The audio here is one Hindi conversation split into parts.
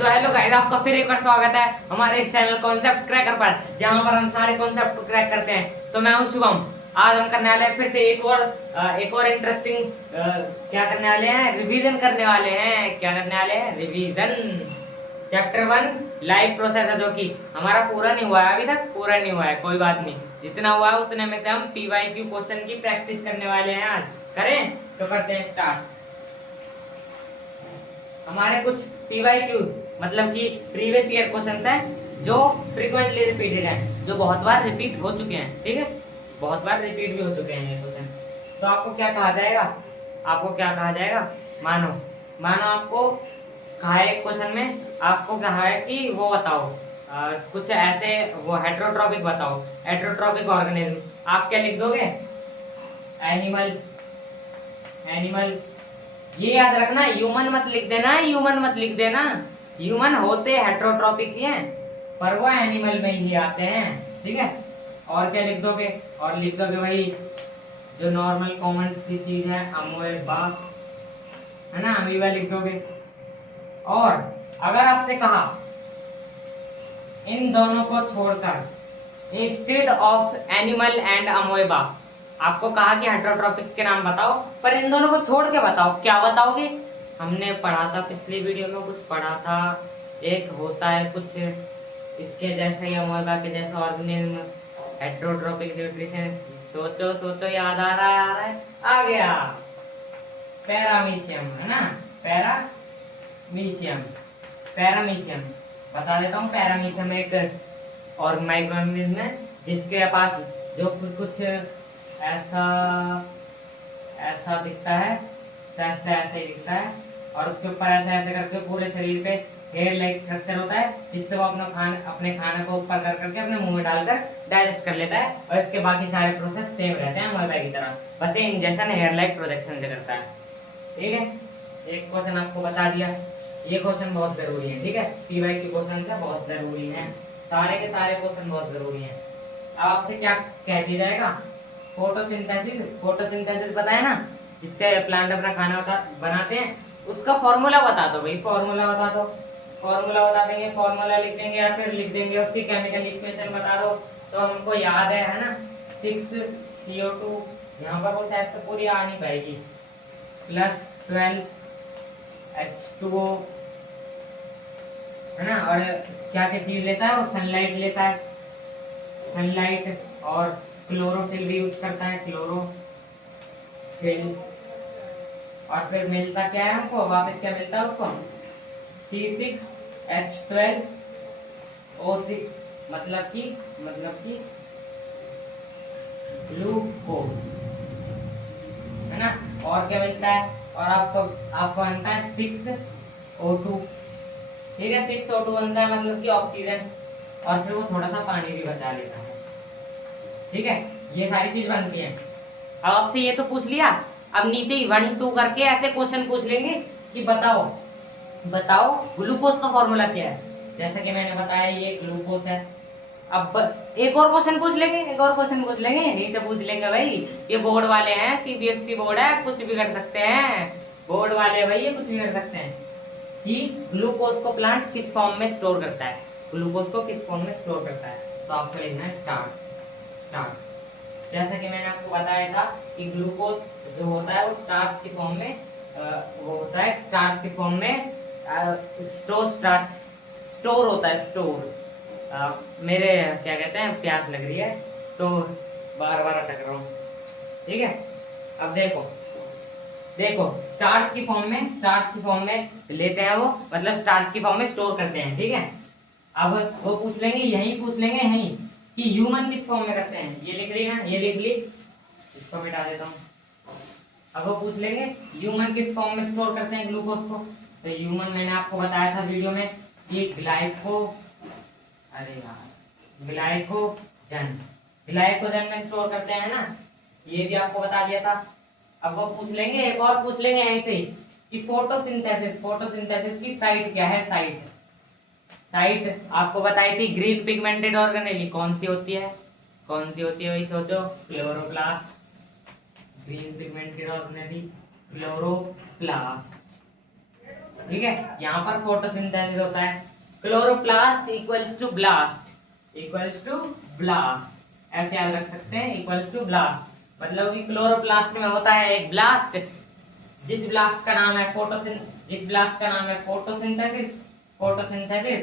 तो हेलो गाइस, आपका फिर एक बार स्वागत है हमारे इस चैनल कॉन्सेप्ट क्रैकर पर, जहां पर हम सारे कॉन्सेप्ट क्रैक करते हैं। तो मैं हूं शुभम। आज हम करने वाले हैं फिर से एक और इंटरेस्टिंग क्या करने वाले हैं, रिवीजन करने वाले हैं। क्या करने वाले हैं? रिवीजन। चैप्टर 1 लाइफ प्रोसेस है, जो कि हमारा पूरा नहीं हुआ है, अभी तक पूरा नहीं हुआ है। कोई बात नहीं, जितना हुआ है उतने में से हम PYQ क्वेश्चन की प्रैक्टिस करने वाले हैं। आज करें तो करते हैं स्टार्ट। हमारे कुछ PYQ मतलब कि प्रीवियस ईयर क्वेश्चन है, जो फ्रीक्वेंटली रिपीटेड है, जो बहुत बार रिपीट हो चुके हैं। ठीक है, बहुत बार रिपीट भी हो चुके हैं ये क्वेश्चन। तो आपको क्या कहा जाएगा? आपको क्या कहा जाएगा? मानो मानो आपको कहा है एक क्वेश्चन में, आपको कहा है कि वो बताओ कुछ ऐसे वो हेट्रोट्रॉपिक बताओ, हेट्रोट्रॉपिक ऑर्गेनिज्म। आप क्या लिख दोगे? एनिमल। एनिमल ये याद रखना, ह्यूमन मत लिख देना, ह्यूमन मत लिख देना। ह्यूमन होते हेट्रोट्रॉपिक ही हैं, पर वो एनिमल में ही आते हैं। ठीक है, और क्या लिख दोगे? और लिख दोगे वही जो नॉर्मल कॉमन सी चीज है, अमोएबा, है ना, अमीबा लिख दोगे। और अगर आपसे कहा इन दोनों को छोड़कर इंस्टेड ऑफ एनिमल एंड अमोएबा, आपको कहा कि हेट्रोट्रॉपिक के नाम बताओ, पर इन दोनों को छोड़ के बताओ, क्या बताओगे? हमने पढ़ा था पिछली वीडियो में, कुछ पढ़ा था, एक होता है कुछ इसके जैसे ही अमोएबा के जैसा ऑर्गेनिज्म, हेट्रोट्रॉपिक न्यूट्रिशन। सोचो सोचो, याद आ रहा है? आ रहा है, आ गया। पैरामीशियम, है ना, पैरामीशियम। पैरामीशियम बता देता हूँ। पैरामीशियम एक और माइक्रोऑर्गेनिज्म है जिसके पास जो कुछ ऐसा ऐसा दिखता है, ऐसा ऐसा ही दिखता है, और उसके ऊपर ऐसा ऐसे करके पूरे शरीर पे हेयर लाइक स्ट्रक्चर होता है, जिससे वो अपने खाने को ऊपर कर करके अपने मुंह में डालकर डाइजेस्ट कर लेता है। और इसके बाकी सारे प्रोसेस सेम रहते हैं अमोएबा की तरह, बस ये इंजेक्शन हेयर लाइक प्रोजेक्शन से करता है। ठीक है, एक क्वेश्चन आपको बता दिया। ये क्वेश्चन बहुत जरूरी है। ठीक है, PYQ क्वेश्चन से बहुत जरूरी है, सारे के सारे क्वेश्चन बहुत जरूरी हैं। अब आपसे क्या कह दिया जाएगा? फोटोसिंथेसिस। फोटोसिंथेसिस पता है ना, जिससे प्लांट अपना खाना बनाते हैं, उसका फॉर्मूला बता दो भाई, फॉर्मूला बता दो। फॉर्मूला बता देंगे, फॉर्मूला लिख देंगे, या फिर लिख देंगे उसकी केमिकल इक्वेशन बता दो, तो हमको याद है ना, 6CO2। यहाँ पर वो शायद से पूरी आ नहीं पाएगी, प्लस 12H2O, है ना। और क्या क्या चीज लेता है वो? सनलाइट लेता है, सनलाइट, और क्लोरोफिल भी यूज करता है, क्लोरोफिल। और फिर मिलता क्या है हमको? वापस क्या मिलता है उसको? C6H12O6, मतलब कि ग्लूकोज, है ना। और क्या मिलता है? और आपको बनता है 6O2। ठीक है, 6O2 बनता है, मतलब कि ऑक्सीजन, और फिर वो थोड़ा सा पानी भी बचा लेता है। ठीक है, ये सारी चीज बनती है। अब आपसे ये तो पूछ लिया, अब नीचे ही 1 2 करके ऐसे क्वेश्चन पूछ लेंगे कि बताओ ग्लूकोज का फॉर्मूला क्या है। जैसा कि मैंने बताया, ये ग्लूकोज है। अब एक और क्वेश्चन पूछ लेंगे, यहीं से पूछ लेंगे भाई। ये बोर्ड वाले हैं, CBSE बोर्ड है, कुछ भी कर सकते हैं। बोर्ड वाले भाई ये कुछ भी कर सकते हैं कि ग्लूकोज को प्लांट किस फॉर्म में स्टोर करता है, ग्लूकोज को किस फॉर्म में स्टोर करता है। तो आपको लिखना है स्टार्च। जैसा कि मैंने आपको बताया था कि ग्लूकोज जो होता है वो स्टार्च की फॉर्म में वो होता है, स्टार्च की फॉर्म में स्टोर होता है, स्टोर। मेरे क्या कहते हैं, प्यास लग रही है तो बार बार अटक रहा हूँ। ठीक है, अब देखो स्टार्च की फॉर्म में लेते हैं वो, मतलब स्टार्च की फॉर्म में स्टोर करते हैं। ठीक है, अब वो पूछ लेंगे यहीं कि ह्यूमन किस फॉर्म में करते हैं। ये लिख ली ना, ये लिख ली, इसको मिटा देता हूँ। अब वो पूछ लेंगे ह्यूमन किस फॉर्म में स्टोर करते हैं ग्लूकोज को। तो ह्यूमन मैंने आपको बताया था वीडियो में कि ग्लाइकोजन में स्टोर करते हैं ना, ये भी आपको बता दिया था। अब वो पूछ लेंगे, एक और पूछ लेंगे ऐसे ही कि फोटोसिंथेसिस की साइट क्या है। साइट आपको बताई थी, ग्रीन पिगमेंटेड ऑर्गेनेली कौन सी होती है वही सोचो, chloroplast. Green pigmented organelle chloroplast, ठीक है, यहाँ पर फोटोसिंथेसिस होता है। Chloroplast equals to blast, equals to blast, ऐसे याद रख सकते हैं, इक्वल्स टू ब्लास्ट। मतलब कि क्लोरोप्लास्ट में होता है एक ब्लास्ट, जिस ब्लास्ट का नाम है फोटोसिंथेसिस, फोटोसिंथेसिस।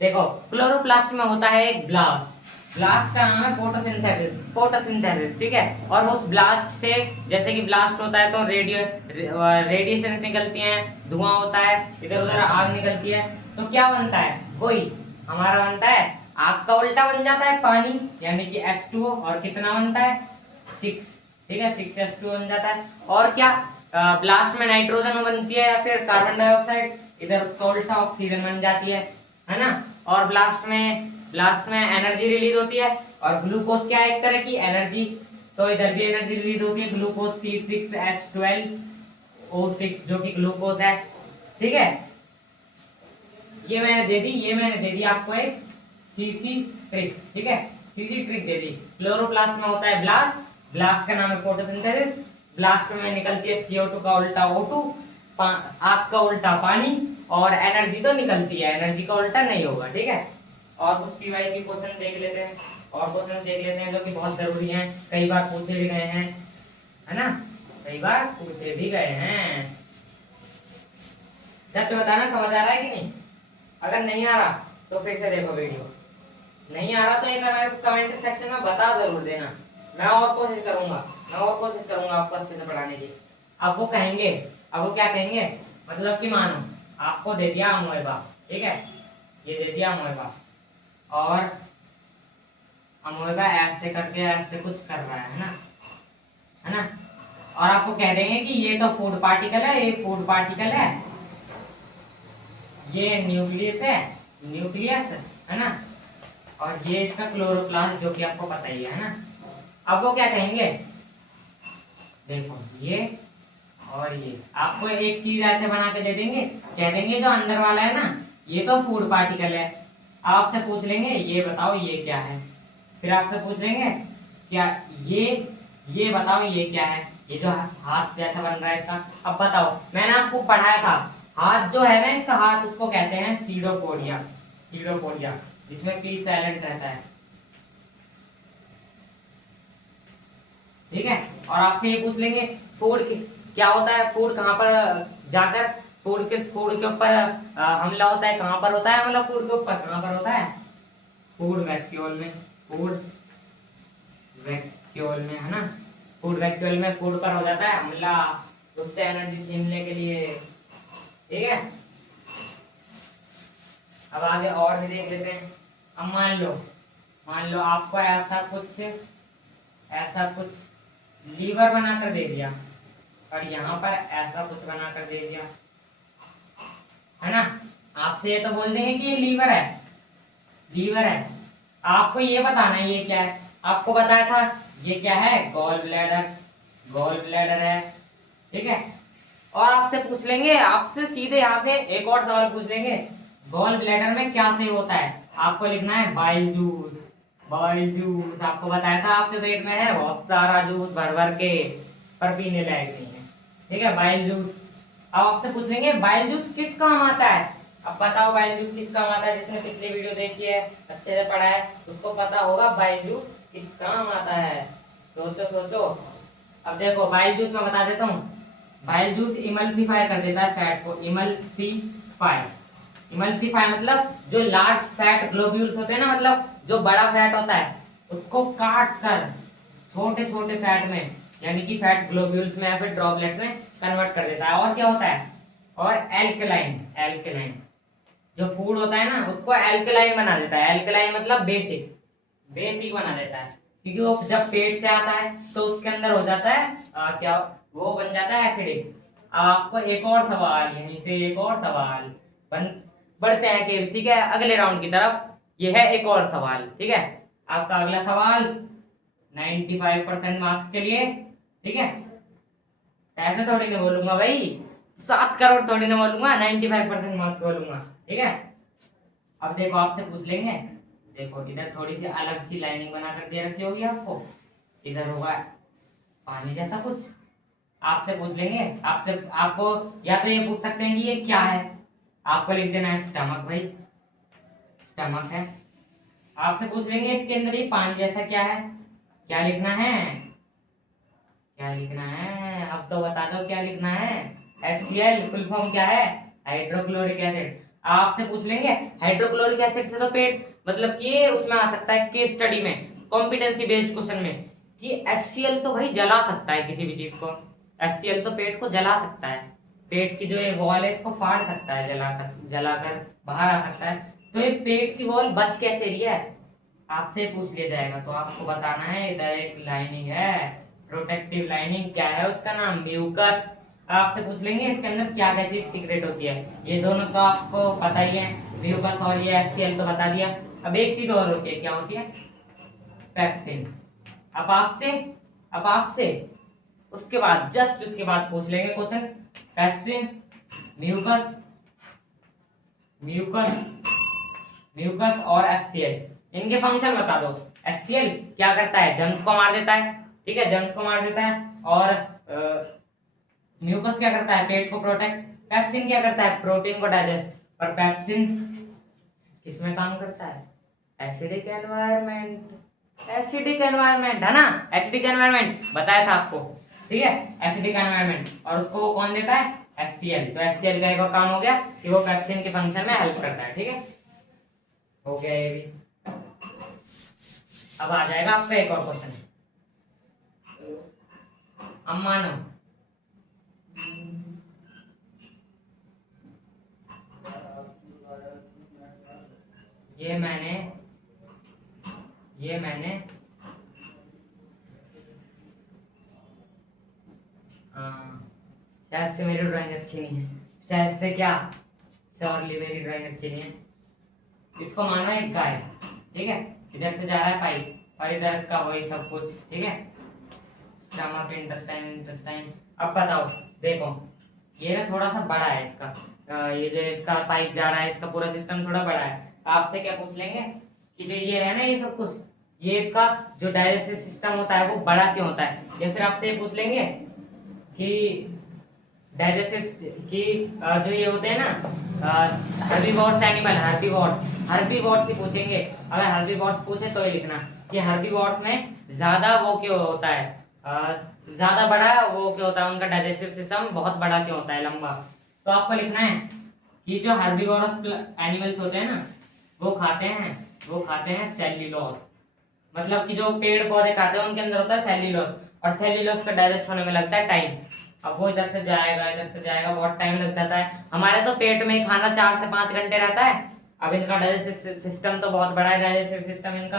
देखो क्लोरोप्लास्ट में होता है एक ब्लास्ट, ब्लास्ट का नाम है फोटोसिंथेसिस, फोटोसिंथेसिस, ठीक है। और उस ब्लास्ट से, जैसे कि ब्लास्ट होता है तो रेडिएशन निकलती हैं, धुआं होता है, इधर उधर आग निकलती है, तो क्या बनता है, वही हमारा बनता है आग का उल्टा बन जाता है पानी, यानी कि H2O, और कितना बनता है 6, ठीक है, 6H2O बन जाता है। और क्या ब्लास्ट में नाइट्रोजन बनती है या फिर कार्बन डाइऑक्साइड, इधर उसका उल्टा ऑक्सीजन बन जाती है ना। और ब्लास्ट में एनर्जी रिलीज होती है, और ग्लूकोज क्या है, एक तरह की एनर्जी, तो इधर भी एनर्जी रिलीज होती है, ग्लूकोज C6H12O6 जो कि ग्लूकोज है, ठीक है। ये मैंने दे दी आपको एक सीसी ट्रिक, ठीक है, सीसी ट्रिक दे दी। क्लोरोप्लास्ट में होता है ब्लास्ट, ब्लास्ट का नाम है फोटोसिंथेसिस, ब्लास्ट में निकलती है CO2 का उल्टा O2, आग का उल्टा पानी, और एनर्जी तो निकलती है, एनर्जी का उल्टा नहीं होगा, ठीक है। और कुछ PYQ क्वेश्चन देख लेते हैं, और क्वेश्चन देख लेते हैं जो कि बहुत जरूरी हैं, कई बार पूछे भी गए हैं, है ना, कई बार पूछे भी गए हैं। सच बताना समझ आ रहा है कि नहीं? अगर नहीं आ रहा तो फिर से देखो वीडियो, नहीं आ रहा तो एक कमेंट सेक्शन में बता जरूर देना, मैं और कोशिश करूंगा आपको अच्छे से पढ़ाने की। अब वो क्या कहेंगे, मतलब कि मानो आपको दे दिया अमोएबा, ठीक है, ये दे दिया अमोएबा, और अमोएबा ऐसे करके ऐसे कुछ कर रहा है ना, और आपको कह देंगे कि ये तो फूड पार्टिकल है, ये फूड पार्टिकल है, ये न्यूक्लियस है ना, और ये इसका क्लोरोप्लास्ट जो कि आपको पता ही है ना। अब वो क्या कहेंगे, देखो ये और ये आपको एक चीज ऐसे बना के दे देंगे, कह देंगे जो अंदर वाला है ना ये तो फूड पार्टिकल है, आपसे पूछ लेंगे ये बताओ ये क्या है, फिर आपसे पूछ लेंगे क्या ये बताओ ये क्या है, ये जो हाथ जैसा बन रहा है इसका, अब बताओ, मैंने आपको पढ़ाया था हाथ जो है ना, इसका हाथ उसको कहते हैं सीडोपोडिया, जिसमें पी साइलेंट रहता है, ठीक है। और आपसे ये पूछ लेंगे फूड क्या होता है, फूड कहाँ पर जाकर फूड के ऊपर हमला होता है, कहाँ पर होता है, मतलब फूड के ऊपर कहाँ पर होता है, फूड वैक्यूल में है ना, फूड वैक्यूल में फूड पर हो जाता है हमला, उससे एनर्जी छीनने के लिए, ठीक है। अब आगे और भी देख लेते हैं। अब मान लो आपको ऐसा कुछ लीवर बनाकर दे दिया, और यहाँ पर ऐसा कुछ बनाकर दे दिया, है ना। आपसे ये तो बोल देंगे कि ये लीवर है, आपको ये बताना है ये क्या है, आपको बताया था ये क्या है, गॉल ब्लैडर है, ठीक है। और आपसे पूछ लेंगे, आपसे सीधे यहाँ से एक और सवाल पूछ लेंगे, गॉल ब्लैडर में क्या सेव होता है, आपको लिखना है बाइल जूस, आपको बताया था आपके पेट में है बहुत सारा जूस भर भर के, पर पीने लायक नहीं है, ठीक है, बाइल जूस। अब आपसे पूछ लेंगे बाइल जूस किस काम आता है, अब बताओ बाइल जूस किस काम आता है, जिसने पिछली वीडियो देखी है अच्छे से पढ़ा है उसको पता होगा बाइल जूस किस काम आता है, सोचो। अब देखो बाइल जूस मैं बता देता हूँ, बाइल जूस इमल्सिफाई कर देता है फैट को, इमल्सिफाई मतलब जो लार्ज फैट ग्लोब्यूल्स होते हैं ना, मतलब जो बड़ा फैट होता है उसको काट कर छोटे छोटे फैट में, यानी कि फैट ग्लोब्यूल्स में या फिर ड्रॉपलेट्स में कन्वर्ट कर देता है। और क्या होता है, और एल्कलाइन जो फूड होता है ना उसको एल्कलाइन बना देता है, एल्कलाइन मतलब बेसिक बना देता है, क्योंकि वो जब पेट से आता है तो उसके अंदर हो जाता है क्या वो बन जाता है एसिडिक। आपको एक और सवाल, यहीं से एक और सवाल बढ़ते हैं केबीसी के अगले राउंड की तरफ। ये है एक और सवाल, ठीक है, आपका अगला सवाल 95% मार्क्स के लिए, ठीक है। ऐसे थोड़ी ना बोलूंगा भाई, 7 करोड़ थोड़ी ना बोलूंगा, 95% मार्क्स बोलूंगा, ठीक है। अब देखो आपसे पूछ लेंगे, देखो इधर थोड़ी सी अलग सी लाइनिंग बना कर दे रखी होगी आपको, इधर होगा पानी जैसा कुछ, आपसे पूछ लेंगे, आपको या तो ये पूछ सकते हैं कि ये क्या है, आपको लिख देना है स्टमक भाई, स्टमक है। आपसे पूछ लेंगे इसके अंदर ये पानी जैसा क्या है, क्या लिखना है, क्या लिखना है, अब तो बता दो क्या लिखना है। HCl फुल फॉर्म क्या है, हाइड्रोक्लोरिक एसिड। आपसे पूछ लेंगे हाइड्रोक्लोरिक एसिड से तो पेट, मतलब कि उसमें आ सकता है केस स्टडी में, कॉम्पिटेंसी बेस्ड क्वेश्चन में, कि HCl तो भाई जला सकता है किसी भी चीज को, HCl तो पेट को जला सकता है, पेट की जो ये वॉल है इसको फाड़ सकता है, जलाकर जलाकर बाहर आ सकता है। तो ये पेट की वॉल बच कैसे रही है, आपसे पूछ लिया जाएगा, तो आपको बताना है इधर एक लाइनिंग है, प्रोटेक्टिव लाइनिंग, क्या है उसका नाम, म्यूकस। आपसे पूछ लेंगे इसके अंदर क्या क्या चीज सीक्रेट होती है, ये दोनों तो आपको पता ही है, म्यूकस और ये HCl तो बता दिया। अब एक चीज और होती है, क्या होती है, पैक्सिन। अब आपसे अब आपसे उसके बाद जस्ट उसके बाद पूछ लेंगे क्वेश्चन, पैक्सिन, म्यूकस, म्यूकस म्यूकस और HCl, इनके फंक्शन बता दो। HCl क्या करता है, जर्म्स को मार देता है, ठीक है, जर्म्स को मार देता है। और म्यूकस क्या करता है, पेट को प्रोटेक्ट। पैक्सिन क्या करता है, प्रोटीन को डाइजेस्ट। पर पैक्सिन किसमें काम करता है, एसिडिक एनवायरनमेंट, एसिडिक एनवायरनमेंट है ना, एसिडिक एनवायरनमेंट बताया था आपको, ठीक है, एसिडिक एनवायरनमेंट। और उसको वो कौन देता है, HCl। तो HCl का एक और काम हो गया कि वो पैक्सिन के फंक्शन में हेल्प करता है, ठीक है, हो गया ये भी। अब आ जाएगा आपका एक और क्वेश्चन, अब मानो ये मैंने शायद से मेरी ड्राइंग अच्छी नहीं है, शायद से क्या, श्योरली मेरी ड्राइंग अच्छी नहीं है। इसको मानो एक गाय, ठीक है, इधर से जा रहा है पाइप और इधर इसका वही सब कुछ, ठीक है, स्टमक, इंटेस्टाइन, इंटेस्टाइन। अब बताओ, देखो ये ना थोड़ा सा बड़ा है इसका, ये जो इसका पाइप जा रहा है इसका पूरा सिस्टम थोड़ा बड़ा है। आपसे क्या पूछ लेंगे कि जो ये है ना ये सब कुछ, ये इसका जो डाइजेस्टिव सिस्टम होता है वो बड़ा क्यों होता है, या फिर आपसे ये पूछ लेंगे कि डाइजेस्टिव की जो ये होते हैं ना हर्बीवोर्स एनिमल, हर्बीवोर्स से पूछेंगे। अगर हर्बीवोर्स पूछे तो ये लिखना कि हर्बीवोर्स में ज्यादा वो क्यों होता है, ज्यादा बड़ा वो क्यों होता है, उनका डाइजेस्टिव सिस्टम बहुत बड़ा क्यों होता है, लंबा। तो आपको लिखना है कि जो हर्बीवोरस एनिमल्स होते हैं ना वो खाते हैं सेल्यूलोज, मतलब कि जो पेड़ पौधे खाते हैं उनके अंदर होता है सेल्यूलोज, और सेल्यूलोज का डाइजेस्ट होने में लगता है टाइम। अब वो इधर से जाएगा बहुत टाइम लग जाता है। हमारे तो पेट में ही खाना 4 से 5 घंटे रहता है, अब इनका डाइजेस्टिव सिस्टम तो बहुत बड़ा है, डाइजेस्टिव सिस्टम इनका,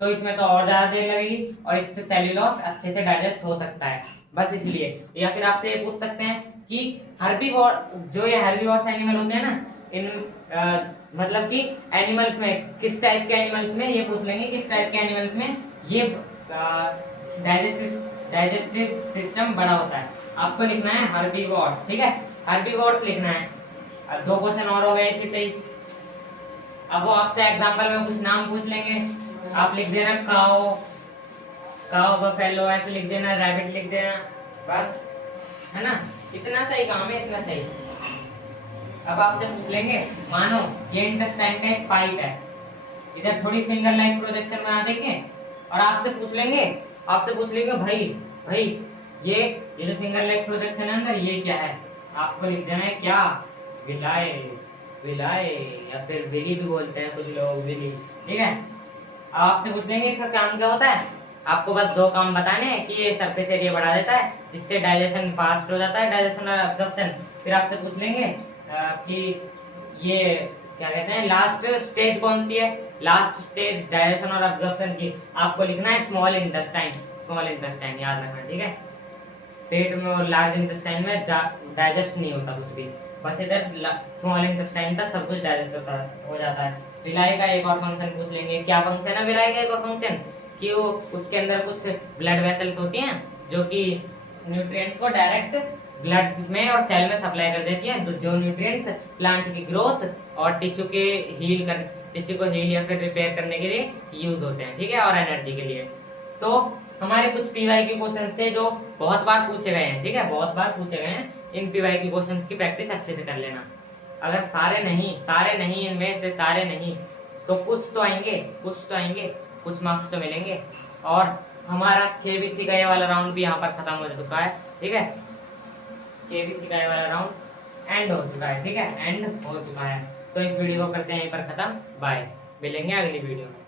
तो इसमें तो और ज्यादा देर लगेगी और इससे सेल्यूलोज अच्छे से डाइजेस्ट हो सकता है, बस इसलिए। या फिर आपसे ये पूछ सकते हैं कि हर्बीवोर, जो ये हर्बीवोर्स एनिमल होते हैं ना, इन मतलब कि एनिमल्स में किस टाइप के एनिमल्स में, ये पूछ लेंगे किस टाइप के एनिमल्स में ये डाइजेस्टिव सिस्टम बड़ा होता है। आपको लिखना है हर्बीवोर्स, ठीक है, हर्बीवोर्स लिखना है। अब 2 क्वेश्चन और हो गए इसी से ही। अब वो आपसे एग्जांपल में कुछ नाम पूछ लेंगे, आप लिख देना काओ बफेलो ऐसे लिख देना, रैबिट लिख देना, बस, है ना, इतना सही काम है, इतना सही। अब आपसे पूछ लेंगे, मानो ये इंटेस्टाइन का एक पाइप है, इधर थोड़ी फिंगर लाइक प्रोजेक्शन बना देंगे और आपसे पूछ लेंगे भाई ये जो फिंगर लाइक प्रोजेक्शन है अंदर ये क्या है, आपको लिख देना है क्या, विलाय या फिर विली भी बोलते हैं कुछ लोग, विली, ठीक है। अब आपसे पूछ लेंगे इसका काम क्या होता है, आपको बस 2 काम बताने हैं कि ये सरफेस एरिया बढ़ा देता है जिससे डाइजेशन फास्ट हो जाता है, डाइजेशन और एब्जॉर्प्शन। फिर आपसे पूछ लेंगे कि ये क्या कहते हैं, लास्ट स्टेज कौन सी है, लास्ट स्टेज डाइजेशन और एब्जॉर्प्शन की, आपको लिखना है स्मॉल इंटेस्टाइन, याद रखना, ठीक है। पेट में और लार्ज इंटेस्टाइन में डाइजेस्ट नहीं होता कुछ भी, बस इधर स्मॉल इंटेस्टाइन तक सब कुछ डाइजेस्ट हो जाता है। विलाई का एक और फंक्शन पूछ लेंगे, क्या फंक्शन है विलाई का एक और फंक्शन, कि वो उसके अंदर कुछ ब्लड वेसल्स होती हैं जो कि न्यूट्रिएंट्स को डायरेक्ट ब्लड में और सेल में सप्लाई कर देती हैं, जो न्यूट्रिएंट्स प्लांट की ग्रोथ और टिश्यू को हील या फिर रिपेयर करने के लिए यूज होते हैं, ठीक है, और एनर्जी के लिए। तो हमारे कुछ पीवाई के क्वेश्चन थे जो बहुत बार पूछे गए हैं, ठीक है, बहुत बार पूछे गए हैं। इन पीवाई के क्वेश्चंस की प्रैक्टिस अच्छे से कर लेना। अगर सारे नहीं इनमें से सारे नहीं, तो कुछ तो आएंगे, कुछ मार्क्स तो मिलेंगे। और हमारा केबीसी का ये वाला राउंड भी यहाँ पर खत्म हो चुका है, ठीक है। केबीसी का ये वाला राउंड एंड हो चुका है, ठीक है, एंड हो चुका है। तो इस वीडियो को करते हैं यहीं पर खत्म। बाय, मिलेंगे अगली वीडियो में।